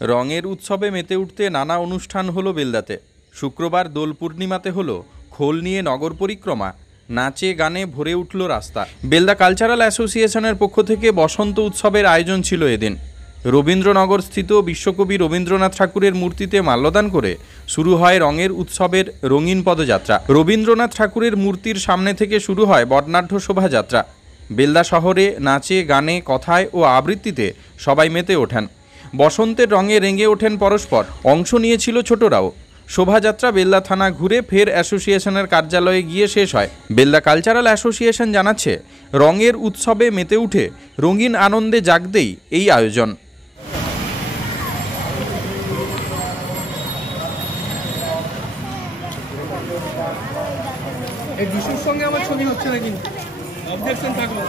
রঙের উৎসবে মেতে উঠতে নানা অনুষ্ঠান হলো বেলদাতে। শুক্রবার দোল পূর্ণিমাতে হলো খোল নিয়ে নগর পরিক্রমা, নাচে গানে ভরে উঠল রাস্তা। বেলদা কালচারাল অ্যাসোসিয়েশনের পক্ষ থেকে বসন্ত উৎসবের আয়োজন ছিল এদিন। রবীন্দ্রনগর স্থিত বিশ্বকবি রবীন্দ্রনাথ ঠাকুরের মূর্তিতে মাল্যদান করে শুরু হয় রঙের উৎসবের রঙিন পদযাত্রা। রবীন্দ্রনাথ ঠাকুরের মূর্তির সামনে থেকে শুরু হয় বর্ণাঢ্য শোভাযাত্রা। বেলদা শহরে নাচে গানে কথায় ও আবৃত্তিতে সবাই মেতে ওঠেন। বসন্তের রঙে রেঙে ওঠেন পরস্পর। অংশ নিয়েছিল ছোটরাও। শোভাযাত্রা বেলদা থানা ঘুরে ফের অ্যাসোসিয়েশনের কার্যালয়ে গিয়ে শেষ হয়। বেলদা কালচারাল অ্যাসোসিয়েশন জানাচ্ছে, রঙের উৎসবে মেতে উঠে রঙিন আনন্দে জাগতেই এই আয়োজন। এই বিশুর সঙ্গে আমার ছবি হচ্ছে না, কিন্তু অবজেকশন থাকলো।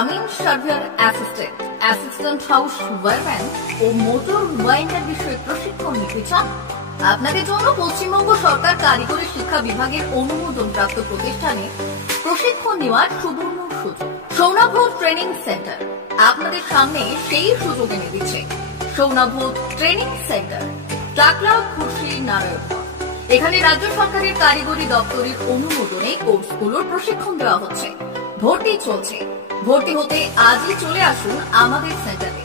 আমিন সার্ভেয়ার অ্যাসিস্ট্যান্ট হাউস ওয়ারম্যান ও মোটর ওয়াইন্ডার বিষয়ে প্রশিক্ষণ নিতে চান? আপনাদের জন্য পশ্চিমবঙ্গ সরকার কারিগরি শিক্ষা বিভাগের অনুমোদনপ্রাপ্ত প্রতিষ্ঠানে প্রশিক্ষণ নেওয়ার সুবর্ণ সুযোগ। সৌনাভ ট্রেনিং সেন্টার আপনাদের সামনে সেই সুযোগ এনে দিচ্ছে। সৌনাভ ট্রেনিং সেন্টার, টাকলা, খুশি, নারায়ণগঞ্জ। এখানে রাজ্য সরকারের কারিগরি দপ্তরের অনুমোদনে কোর্সগুলোর প্রশিক্ষণ দেওয়া হচ্ছে। ভর্তি চলছে। ভর্তি হতে আজই চলে আসুন আমাদের সেন্টারে।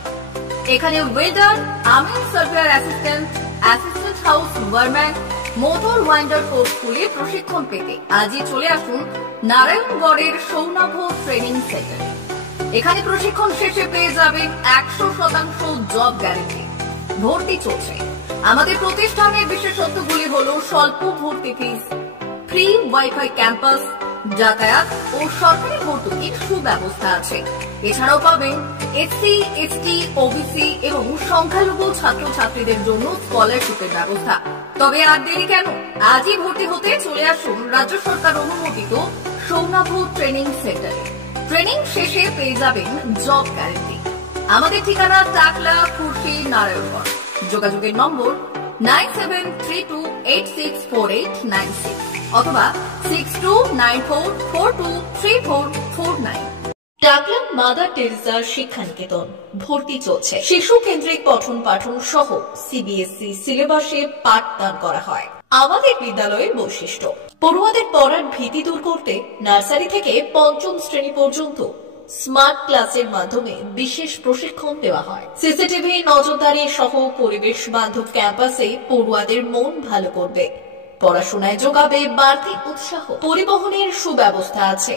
এখানে ওয়েল্ডার, আমিন surveyor assistant house wireman, motor winder কোর্সগুলির প্রশিক্ষণ পেতে আজই চলে আসুন নারায়ণগড়ের সৌনাভ ট্রেনিং সেন্টারে। এখানে প্রশিক্ষণ শেষে পেয়ে যাবেন 100% জব গ্যারান্টি। ভর্তি চলছে। আমাদের প্রতিষ্ঠানের বিশেষত্বগুলি হল স্বল্প ভর্তি ফিস, ফ্রি ওয়াইফাই ক্যাম্পাস, যাতায়াত ও সরকারি ভর্তুকির সুব্যবস্থা আছে। এছাড়াও পাবেন এসসি, এসটি, ওবিসি এবং সংখ্যালঘু ছাত্রছাত্রীদের জন্য স্কলারশিপের ব্যবস্থা। তবে আর দেরি কেন? আজই ভর্তি হতে চলে আসুন রাজ্য সরকার অনুমোদিত সৌনাভ ট্রেনিং সেন্টারে। ট্রেনিং শেষে পেয়ে যাবেন জব গ্যারান্টি। আমাদের ঠিকানা টাকলা, খুশি, নারায়ণগঞ্জ। যোগাযোগের নম্বর 9732864896 অথবা 6294423449। টাকলা মাদার টেরেসা শিক্ষানিকেতন। ভর্তি চলছে। শিশু কেন্দ্রিক পঠন পাঠন সহ সিবিএসই সিলেবাসে পাঠদান করা হয়। আমাদের বিদ্যালয়ের বৈশিষ্ট্য: পড়ুয়াদের পড়ার ভীতি দূর করতে নার্সারি থেকে পঞ্চম শ্রেণী পর্যন্ত স্মার্ট ক্লাসের মাধ্যমে বিশেষ প্রশিক্ষণ দেওয়া হয়। সিসিটিভি নজরদারি সহ পরিবেশ বান্ধব ক্যাম্পাসে পড়ুয়াদের মন ভালো করবে। পড়াশোনায় যোগাবে বাড়তি উৎসাহ। পরিবহনের সুব্যবস্থা আছে।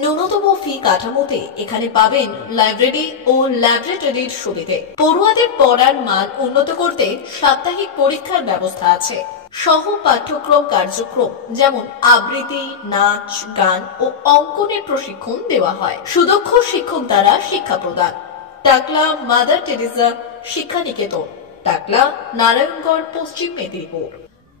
ন্যূনতম ফি কাঠামোতে এখানে পাবেন লাইব্রেরি ও ল্যাবরেটরির সুবিধে। পড়ুয়াদের পড়ার মান উন্নত করতে সাপ্তাহিক পরীক্ষার ব্যবস্থা আছে। সহ পাঠ্যক্রম কার্যক্রম যেমন আবৃত্তি, নাচ, গান ও অঙ্কনের প্রশিক্ষণ দেওয়া হয়। সুদক্ষ শিক্ষক দ্বারা শিক্ষা প্রদান। টাকলা মাদার টেরেসা শিক্ষানিকেতন, টাকলা, নারায়ণগড়, পশ্চিম মেদিনীপুর।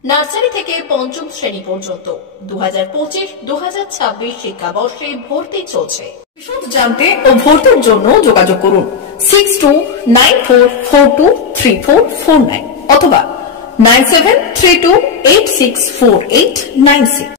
নার্সারি থেকে পঞ্চম শ্রেণী পর্যন্ত 2025-2026 শিক্ষাবর্ষে ভর্তি চলছে। বিশদ জানতে ও ভর্তির জন্য যোগাযোগ করুন 6294423449 অথবা 9732864896।